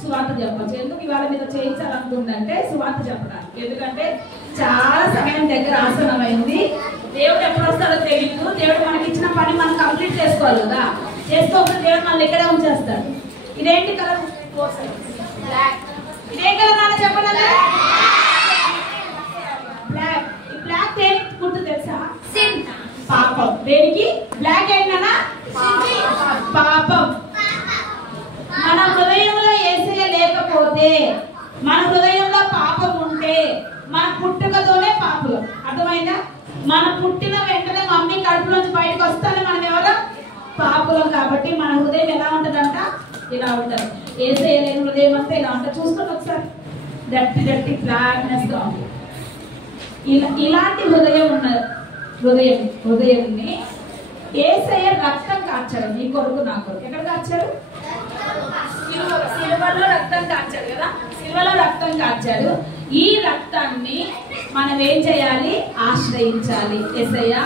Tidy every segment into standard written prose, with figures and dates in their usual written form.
సువార్త చెప్పచ్చు. ఎందుకు ఇవాళ మీద చేయించాలనుకుంటుందంటే సువార్త చెప్పడానికి. ఎందుకంటే చాలా సమయం దగ్గర ఆసనమైంది. దేవుడు ఎప్పుడు వస్తాడో తెలియదు. దేవుడు మనకి ఇచ్చిన పని మనం కంప్లీట్ చేసుకోవాలి కదా. చేసుకోకపోతే దేవుడు మనల్ని ఇక్కడే ఉంచేస్తాడు. ఇదేంటి కలర్? బ్లాక్. ఇదేం కలర్ నాన్న చెప్పండి? బ్లాక్. ఈ బ్లాక్ దేనికి గుర్తు తెలుసా? సిన్, పాపం. దేనికి బ్లాక్ ఏంటన్నా? పాపం. మన హృదయంలో యేసయ్య లేకపోతే, మన హృదయంలో పాపం ఉంటే మన పుట్టుకతోనే పాపం. అర్థమైందా? మన పుట్టిన వెంటనే మమ్మీ కడుపులోంచి బయటకు వస్తానే మనం ఎవరో పాపులం. కాబట్టి మన హృదయం ఎలా ఉంటుందంట? ఇలా ఉంటుంది. యేసయ్య లేని హృదయం అంతా ఇలా ఉంటుంది. చూసుకోండి ఒకసారి. డర్టీ డర్టీ బ్లాక్నెస్ గా ఉంది. ఇలాంటి హృదయం ఉన్న హృదయాన్ని యేసయ్య రక్తం కార్చాడు. నీ కొరకు నా కొరకు. ఎక్కడ కార్చాడు? సిలువలో రక్తం కార్చాడు కదా. సిలువలో రక్తం కార్చాడు. ఈ రక్తాన్ని మనం ఏం చేయాలి? ఆశ్రయించాలి. యేసయ్య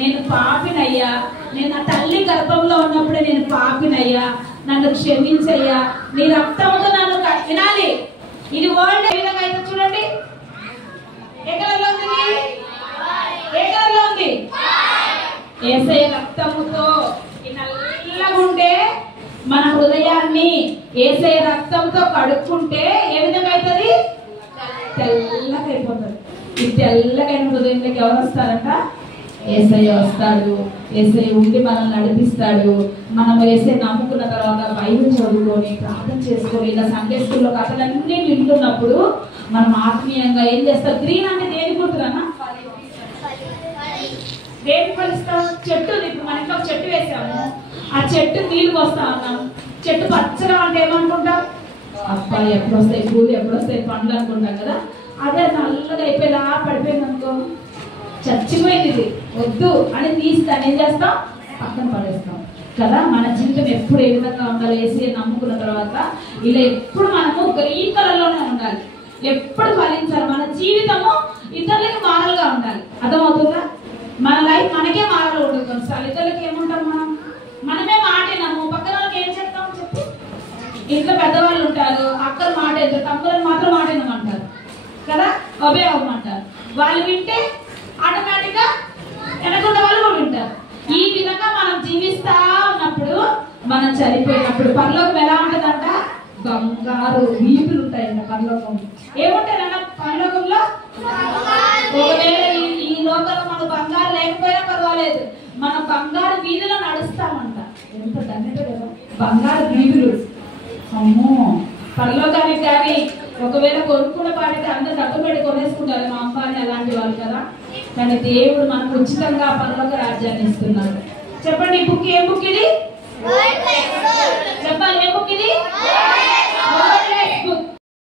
నేను పాపినయ్యా, నేను నా తల్లి గర్భంలో ఉన్నప్పుడే నేను పాపినయ్యా, నన్ను క్షమించయ్యా, నీ రక్తంతో నన్ను వినాలి. ఇది వరల్డ్ ఏ విధంగా అయితే చూడండి. ఏ కలర్లో ఉంది? ఏ కలర్లో ఉంది? యేసయ్య రక్తముతో నల్లగా ఉంటే మన హృదయాన్ని యేసయ్య రక్తంతో కడుక్కుంటే ఏ విధంగా అవుతుంది? తెల్లగా అయిపోతుంది. ఈ తెల్లగైన హృదయంలోకి ఎవరు వస్తారంట? యేసయ్య వస్తాడు. యేసయ్య ఉండి మనల్ని నడిపిస్తాడు. మనం యేసయ్య నమ్ముకున్న తర్వాత బైబిల్ చదువుకొని ప్రార్థన చేసుకొని ఇలా సండే స్కూల్లో కథలన్నీ వింటున్నప్పుడు మనం ఆత్మీయంగా ఏం చేస్తాం? గ్రీన్ అంటే దేని గుర్తున్నా? దేని ఫలిస్తాం? చెట్టు. ఇప్పుడు మన ఇంట్లో చెట్టు వేసాము, ఆ చెట్టు నీళ్లు పోస్తా ఉన్నాం. చెట్టు పచ్చగా అంటే ఏమనుకుంటాం? అబ్బాయి ఎప్పుడు వస్తాయి పూలు, ఎప్పుడు వస్తాయి పండ్లు అనుకుంటాం కదా. అదే నల్లగా అయిపోయేలా పడిపోయింది అనుకో, చచ్చిపోయింది, ఇది వద్దు అని తీస్తాను. ఏం చేస్తాం? పక్కన పడేస్తాం కదా. మన జీవితం ఎప్పుడు ఏ విధంగా ఉండాలి? యేసయ్య నమ్ముకున్న తర్వాత ఇలా ఎప్పుడు మనము గ్రీన్ కలర్లోనే ఉండాలి. ఎప్పుడు ఫలించాలి. మన జీవితము ఇతరులకి మారల్గా ఉండాలి. అర్థమవుతుందా? మన లైఫ్ మనకే మారలు ఉంటుంది. కొన్నిసార్లు ఇతరులకి ఏముంటాం? మనమే మాటినాము, పక్కన వాళ్ళకి ఏం చెప్తాం చెప్పు? ఇంట్లో పెద్దవాళ్ళు ఉంటారు, అక్కలు మాట ఎదురు, తమ్ములను మాత్రం మాటినమంటారు కదా, ఒబే అవ్వమంటారు. వాళ్ళు వింటే ఆటోమేటిక్ గా వెనకున్న వాళ్ళు కూడా వింటారు. ఈ విధంగా మనం జీవిస్తా ఉన్నప్పుడు, మనం చనిపోయినప్పుడు పరలోకం ఎలా ఉంటుందంట? బంగారు వీధులు ఉంటాయంట పరలోకం. ఏముంటాయన్న పరలోకంలో? ఒకవేళ ఈ లోకంలో మన బంగారు లేకపోయినా పర్వాలేదు, మన బంగారు వీధులో నడుస్తామంట. ఎంత ధన్యత కదా బంగారు వీధులు. అమ్మో, పరలోకానికి కానీ ఒకవేళ కొనుక్కున్న పాడితే అందరు డబ్బు పెట్టి కొనేసుకుంటారు, మా అంబానీ అలాంటి వాళ్ళు కదా. కానీ దేవుడు మనకు ఉచితంగా పరలోక రాజ్యాన్ని ఇస్తున్నాడు. చెప్పండి, ఈ బుక్ ఏ బుక్ ఇది?